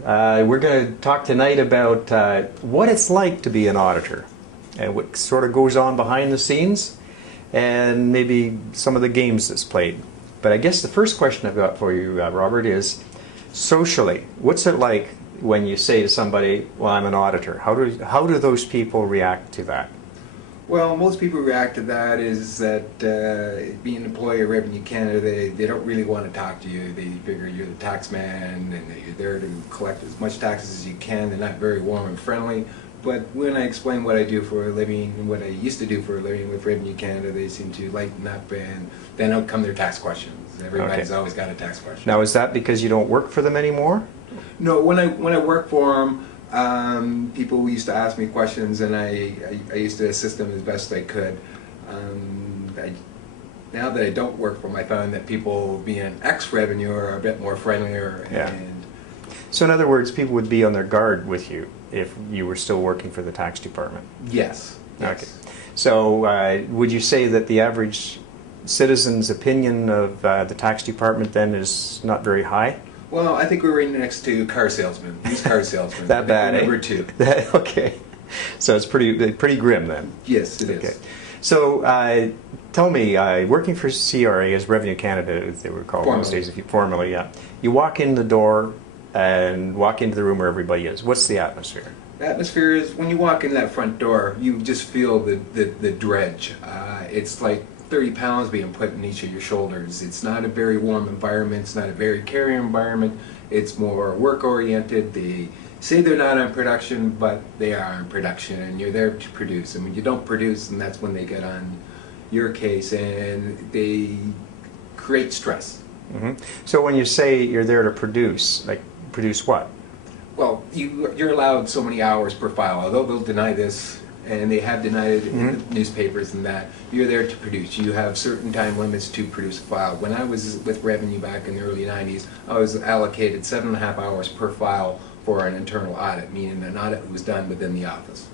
We're going to talk tonight about what it's like to be an auditor and what sort of goes on behind the scenes and maybe some of the games that's played. But I guess the first question I've got for you, Robert, is socially, what's it like when you say to somebody, well, I'm an auditor? How do those people react to that? Well, most people react to that is that being an employee of Revenue Canada, they don't really want to talk to you. They figure you're the tax man and that you're there to collect as much taxes as you can. They're not very warm and friendly. But when I explain what I do for a living and what I used to do for a living with Revenue Canada, they seem to lighten up, and then out come their tax questions. Everybody's always got a tax question. Now, is that because you don't work for them anymore? No, when I work for them, people used to ask me questions, and I used to assist them as best I could. Now that I don't work for them, I found that people being ex-revenue are a bit more friendlier. Yeah. And so in other words, people would be on their guard with you if you were still working for the tax department? Yes. Okay. So would you say that the average citizen's opinion of the tax department then is not very high? Well, I think we're right next to car salesmen, used car salesmen. That bad, number two. Okay. So it's pretty grim then. Yes, it is. Okay. So tell me, working for CRA as Revenue Canada, as they were called those days, formerly, yeah. You walk in the door and walk into the room where everybody is. What's the atmosphere? The atmosphere is, when you walk in that front door, you just feel the dredge. It's like 30 pounds being put in each of your shoulders. It's not a very warm environment. It's not a very caring environment. It's more work-oriented. They say they're not on production, but they are on production, and you're there to produce. And when you don't produce, and that's when they get on your case, and they create stress. Mm-hmm. So when you say you're there to produce, like produce what? Well, you're allowed so many hours per file, although they'll deny this, and they have denied it in the newspapers and that. You're there to produce. You have certain time limits to produce a file. When I was with Revenue back in the early 90s, I was allocated 7.5 hours per file for an internal audit, meaning an audit was done within the office.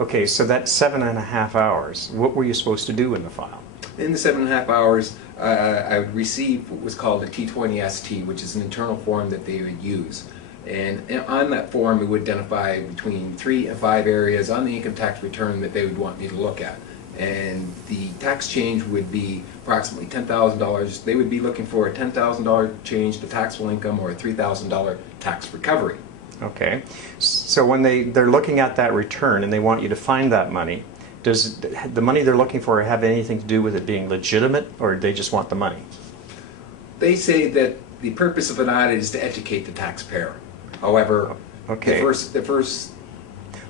Okay, so that's 7.5 hours. What were you supposed to do in the file? In the 7.5 hours, I would receive what was called a T20ST, which is an internal form that they would use. And on that form, it would identify between 3 and 5 areas on the income tax return that they would want me to look at. And the tax change would be approximately $10,000. They would be looking for a $10,000 change to taxable income or a $3,000 tax recovery. Okay. So when they're looking at that return and they want you to find that money, does the money they're looking for have anything to do with it being legitimate, or do they just want the money? They say that the purpose of an audit is to educate the taxpayer. However, okay. the first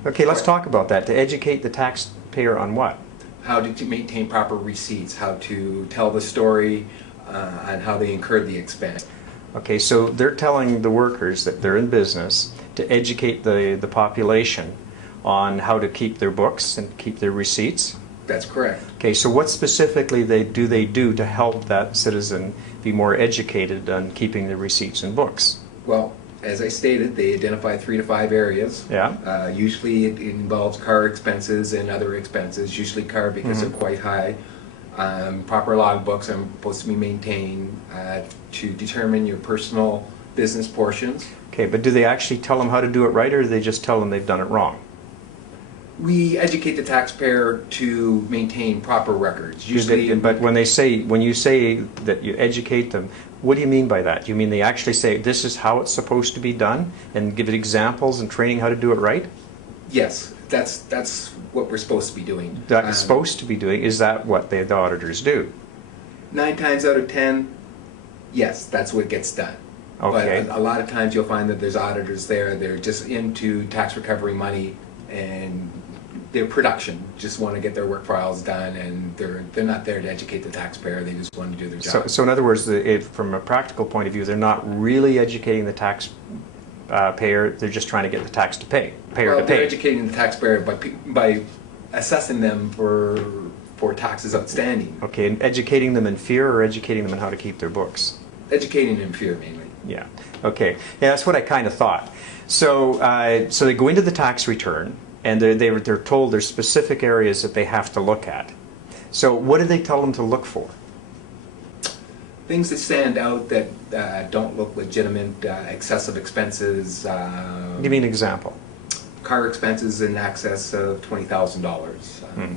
Okay, let's talk about that. To educate the taxpayer on what? How to maintain proper receipts, how to tell the story, on how they incurred the expense. Okay, so they're telling the workers that they're in business to educate the population on how to keep their books and keep their receipts? That's correct. Okay, so what specifically they do to help that citizen be more educated on keeping their receipts and books? Well, as I stated, they identify 3 to 5 areas. Yeah. Usually it involves car expenses and other expenses, usually car because they're quite high. Proper logbooks are supposed to be maintained to determine your personal business portions. Okay, but do they actually tell them how to do it right, or do they just tell them they've done it wrong? We educate the taxpayer to maintain proper records. Usually, but when you say that you educate them, what do you mean by that? Do you mean they actually say this is how it's supposed to be done and give it examples and training how to do it right? Yes, that's what we're supposed to be doing. That is supposed to be doing. Is that what the auditors do? 9 times out of 10, yes, that's what gets done. Okay. But a lot of times you'll find that there's auditors there, they're just into tax recovery money and their production, just want to get their work files done, and they're not there to educate the taxpayer, they just want to do their job. So in other words, from a practical point of view, they're not really educating the taxpayer, they're just trying to get the tax to pay. They're educating the taxpayer by assessing them for taxes outstanding. Okay, and educating them in fear, or educating them in how to keep their books? Educating in fear, mainly. Yeah, okay. Yeah, that's what I kind of thought. So, so they go into the tax return, and they're told there's specific areas that they have to look at. So what do they tell them to look for? Things that stand out that don't look legitimate, excessive expenses. Give me an example. Car expenses in excess of $20,000.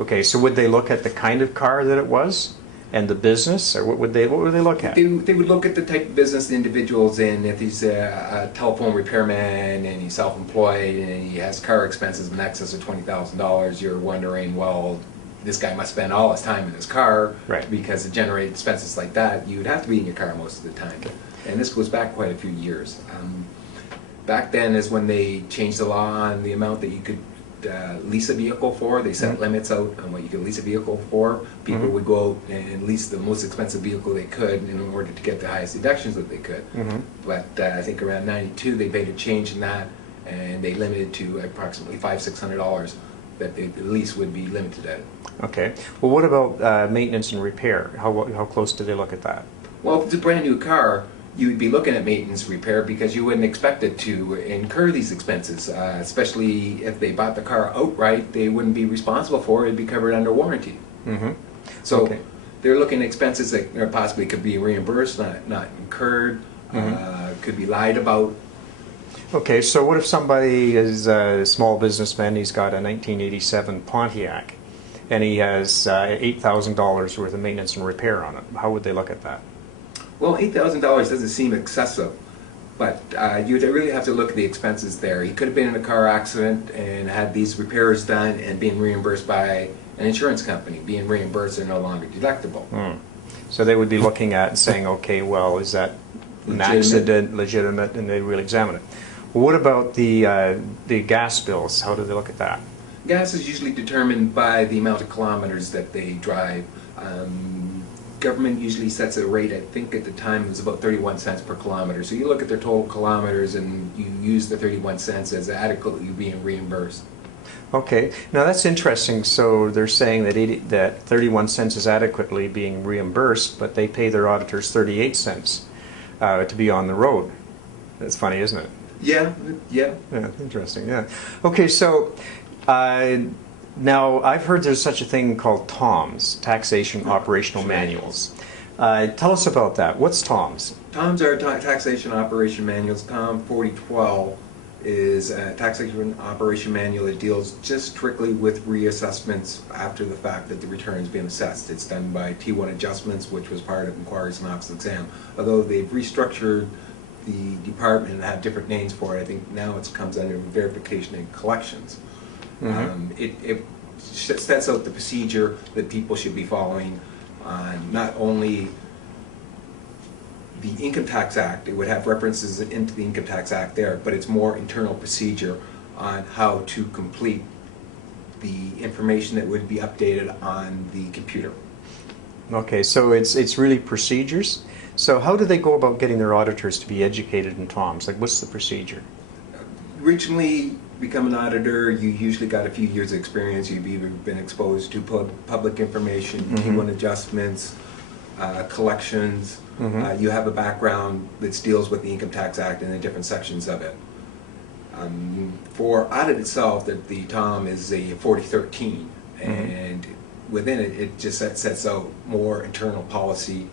Okay, so would they look at the kind of car that it was and the business, or what would they look at? They would look at the type of business the individual's in. If he's a telephone repairman and he's self-employed and he has car expenses in excess of $20,000, you're wondering, well, this guy must spend all his time in his car, right, because to generate expenses like that, you'd have to be in your car most of the time. Okay. And this goes back quite a few years. Back then is when they changed the law on the amount that you could lease a vehicle for. They set limits out on what you could lease a vehicle for. People would go out and lease the most expensive vehicle they could in order to get the highest deductions that they could. But I think around '92 they made a change in that, and they limited to approximately $500–600 that the lease would be limited at. Okay. Well, what about maintenance and repair? How close do they look at that? Well, if it's a brand new car, you would be looking at maintenance repair because you wouldn't expect it to incur these expenses, especially if they bought the car outright. They wouldn't be responsible for it. It'd be covered under warranty. So okay, they're looking at expenses that possibly could be reimbursed, not incurred, could be lied about. Okay, so what if somebody is a small businessman, he's got a 1987 Pontiac, and he has $8,000 worth of maintenance and repair on it? How would they look at that? Well, $8,000 doesn't seem excessive, but you'd really have to look at the expenses there. He could have been in a car accident and had these repairs done and being reimbursed by an insurance company. Being reimbursed are no longer deductible. So they would be looking at and saying, okay, well, is that an accident legitimate, and they really examine it. Well, what about the gas bills? How do they look at that? Gas is usually determined by the amount of kilometers that they drive. Government usually sets a rate, I think at the time it was about 31 cents per kilometer. So you look at their total kilometers and you use the 31 cents as adequately being reimbursed. Okay, now that's interesting. So they're saying that 31 cents is adequately being reimbursed, but they pay their auditors 38 cents to be on the road. That's funny, isn't it? Yeah. Yeah, interesting, yeah. Okay, so now I've heard there's such a thing called TOMs, Taxation Operational Manuals. Tell us about that. What's TOMs? TOMs are Taxation Operation Manuals. TOM 4012 is a taxation operation manual that deals just strictly with reassessments after the fact that the return has been assessed. It's done by T1 adjustments, which was part of Inquiries and Office Exam. Although they've restructured the department and have different names for it, I think now it comes under Verification and Collections. It sets out the procedure that people should be following on not only the Income Tax Act. It would have references into the Income Tax Act there, but it's more internal procedure on how to complete the information that would be updated on the computer. Okay, so it's really procedures. So how do they go about getting their auditors to be educated in TOMs? Like, what's the procedure? Originally, become an auditor, you usually got a few years of experience. You've either been exposed to public information, T1 adjustments, collections. You have a background that deals with the Income Tax Act and the different sections of it. For audit itself, the TOM is a 4013, and within it, it just sets out more internal policy.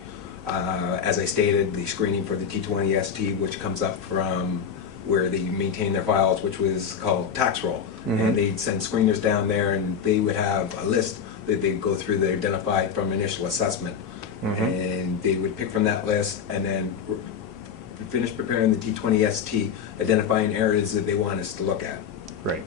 As I stated, the screening for the T20ST, which comes up from where they maintain their files, which was called tax roll. And they'd send screeners down there, and they would have a list that they'd go through that identified from initial assessment. And they would pick from that list and then finish preparing the T20ST, identifying areas that they want us to look at. Right.